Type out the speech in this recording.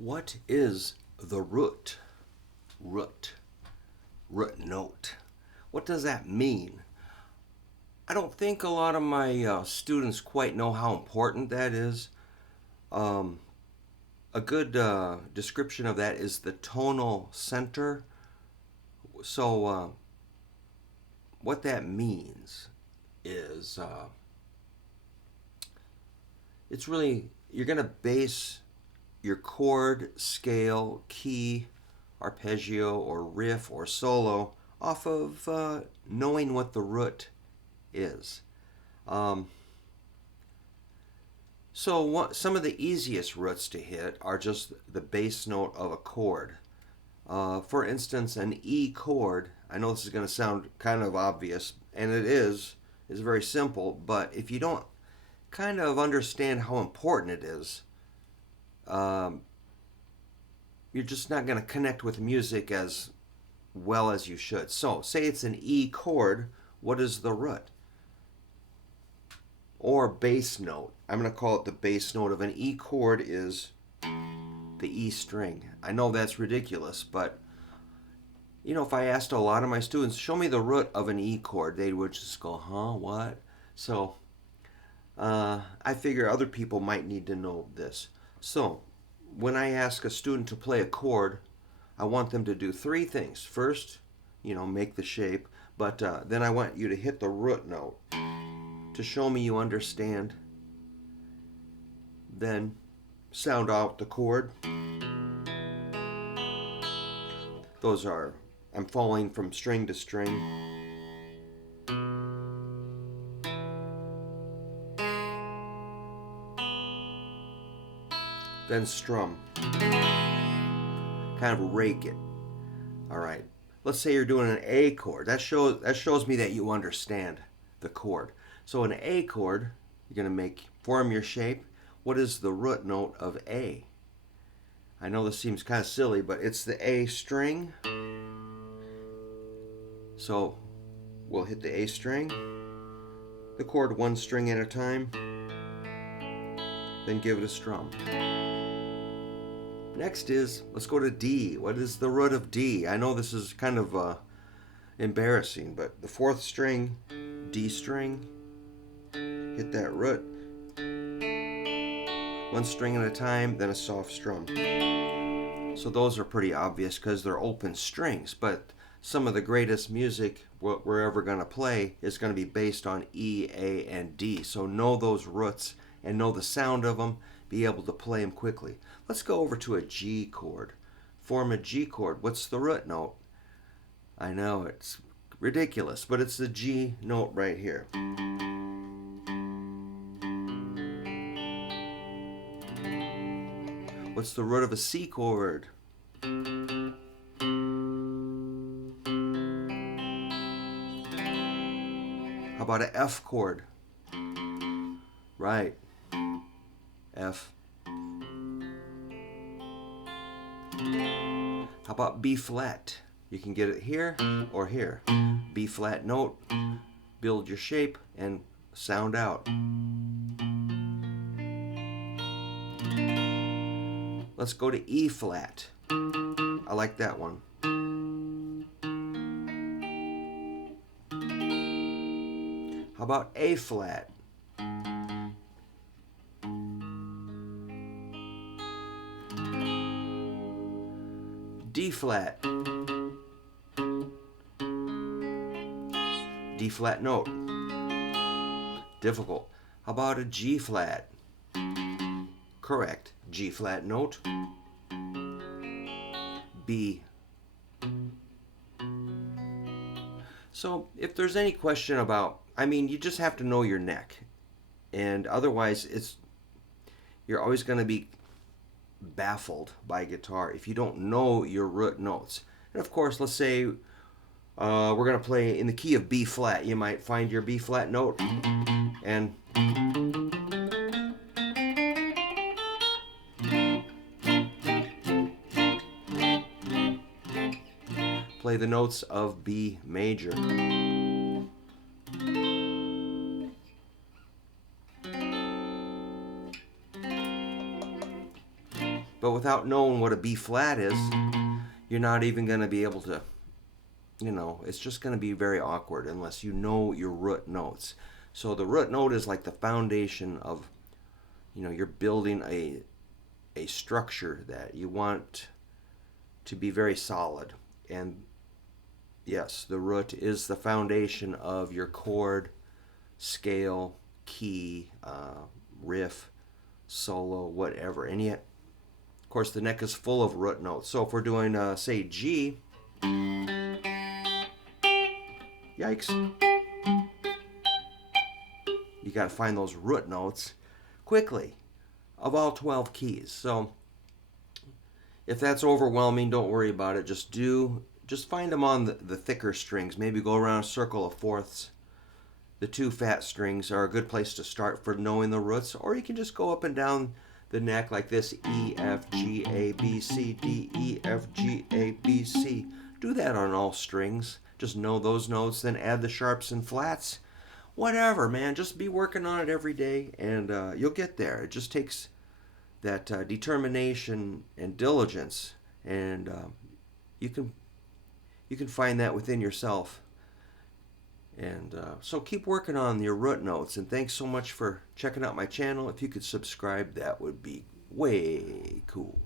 What is the root? Root. Root note. What does that mean? I don't think a lot of my students quite know how important that is. Um, a good description of that is the tonal center. So, what that means is it's really, you're going to base your chord, scale, key, arpeggio, or riff, or solo off of knowing what the root is. Um, some of the easiest roots to hit are just the bass note of a chord. For instance, an E chord, I know this is going to sound kind of obvious, and it is, it's very simple, but if you don't kind of understand how important it is, um, you're just not going to connect with music as well as you should. So, say it's an E chord, what is the root? Or bass note. I'm going to call it the bass note of an E chord is the E string. I know that's ridiculous, but you know, if I asked a lot of my students, show me the root of an E chord, they would just go, huh, what? So, I figure other people might need to know this. So, when I ask a student to play a chord, I want them to do three things. First, you know, make the shape, but then I want you to hit the root note to show me you understand. Then sound out the chord. Those are, I'm falling from string to string. Then strum. Kind of rake it. All right. Let's say you're doing an A chord. That shows me that you understand the chord. So an A chord, you're going to form your shape. What is the root note of A? I know this seems kind of silly, but it's the A string. So we'll hit the A string, the chord one string at a time, then give it a strum. Next is, let's go to D. What is the root of D? I know this is kind of embarrassing, but the fourth string, D string, hit that root. One string at a time, then a soft strum. So those are pretty obvious because they're open strings, but some of the greatest music we're ever going to play is going to be based on E, A, and D. So know those roots and know the sound of them, be able to play them quickly. Let's go over to a G chord. Form a G chord. What's the root note? I know, it's ridiculous, but it's the G note right here. What's the root of a C chord? How about an F chord? Right. F. How about B flat? You can get it here or here. B flat note, build your shape, and sound out. Let's go to E flat. I like that one. How about A flat? D flat. D flat note. Difficult. How about a G flat? Correct. G flat note. B. So if there's any question about, you just have to know your neck. And otherwise you're always going to be baffled by guitar if you don't know your root notes. And of course, let's say we're going to play in the key of B flat. You might find your B flat note and play the notes of B major. But without knowing what a B flat is, you're not even going to be able to, it's just going to be very awkward unless you know your root notes. So the root note is like the foundation of, you're building a structure that you want to be very solid. And yes, the root is the foundation of your chord, scale, key, riff, solo, whatever. And yet, of course, the neck is full of root notes. So if we're doing, say, G, yikes, you got to find those root notes quickly of all 12 keys. So if that's overwhelming, don't worry about it. Just find them on the thicker strings. Maybe go around a circle of fourths. The 2 fat strings are a good place to start for knowing the roots, or you can just go up and down the neck like this: E, F, G, A, B, C, D, E, F, G, A, B, C. Do that on all strings. Just know those notes, then add the sharps and flats. Whatever, man. Just be working on it every day, and you'll get there. It just takes that determination and diligence, and you can find that within yourself. And so keep working on your root notes. And thanks so much for checking out my channel. If you could subscribe, that would be way cool.